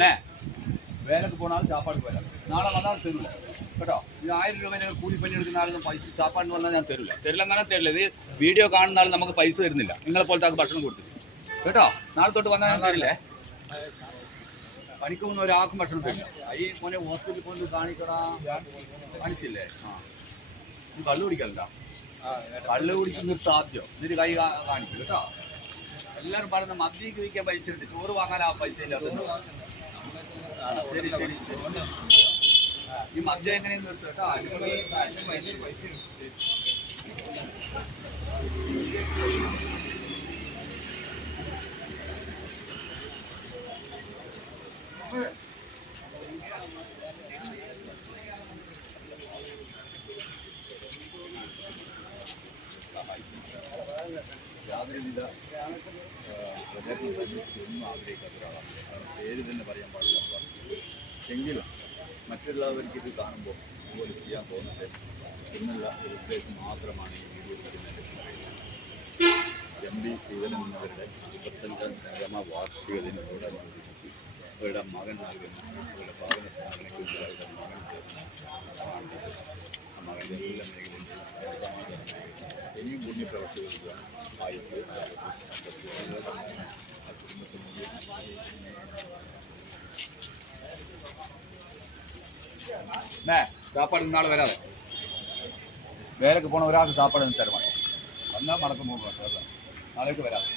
അല്ലേ വേലക്ക് പോണ ആൾ സാപ്പാട് വരാം നാളെ വന്നാൽ തരില്ല കേട്ടോ. ഇത് 1000 രൂപ കൂലിപ്പണി എടുക്കുന്ന ആളൊന്നും പൈസ സാപ്പാടിന് വന്നാൽ ഞാൻ തരില്ല അങ്ങനെ തരില്ല. ഇത് വീഡിയോ കാണുന്ന ആൾ നമുക്ക് പൈസ തരുന്നില്ല. നിങ്ങളെ പോലത്തെ ആൾക്ക് ഭക്ഷണം കൊടുത്തിട്ട് കേട്ടോ. നാളെ തൊട്ട് വന്നാൽ ഞാൻ തരില്ലേ. പണിക്ക് പോകുന്ന ഒരാൾക്കും ഭക്ഷണം തരില്ല. ഈ മോനെ ഹോസ്പിറ്റലിൽ കൊണ്ട് കാണിച്ചില്ലേ? ഇത് കള്ളു കുടിക്കലുണ്ടോ? കള്ളു കുടിച്ച് നിർത്താം ആദ്യം, എന്നിട്ട് കൈ കാണിക്കും കേട്ടോ. എല്ലാവരും പറയുന്ന മദ്യക്ക് വയ്ക്കാൻ പൈസ ഉണ്ട്, ചോറ് വാങ്ങാൻ ആ പൈസ ഇല്ലാത്ത. ശരി ശരി ശരി. ഈ മദ്യം എങ്ങനെയും നിർത്തും കേട്ടോ. യാതൊരുവിധ പ്രചരണമൊന്നും ആഗ്രഹിക്കാത്ത ഒരാളാണ്. പേര് തന്നെ പറയാൻ പാടില്ല. എങ്കിലും മറ്റുള്ളവർക്ക് ഇത് കാണുമ്പോൾ അതുപോലെ ചെയ്യാൻ പോകുന്നത് എന്നുള്ള ഒരു ഉദ്ദേശം മാത്രമാണ് ഈ വീഡിയോ ചെയ്യുന്നതിൻ്റെ പിന്നിൽ. MB ശിവൻ എന്നവരുടെ 25ാം വാർഷിക ദിനത്തോടനുബന്ധിച്ച് അവരുടെ മകൻ നൽകുന്ന അവരുടെ ഭാവന സ്ഥാപനയ്ക്ക് അവരുടെ മകൻ ആ മകൻ്റെ എല്ലാ മേഖലയിലും ഇനിയും പുണ്യ പ്രവർത്തിക്കുക ആയുസ് സാപ്പാട് ഇന്നാൾ വരാതെ വേലക്ക് പോണ ഒരാൾക്ക് സാപ്പാട് തരമാണ് വന്നാൽ മടക്കം പോകുമ്പോൾ നാളേക്ക് വരാതെ.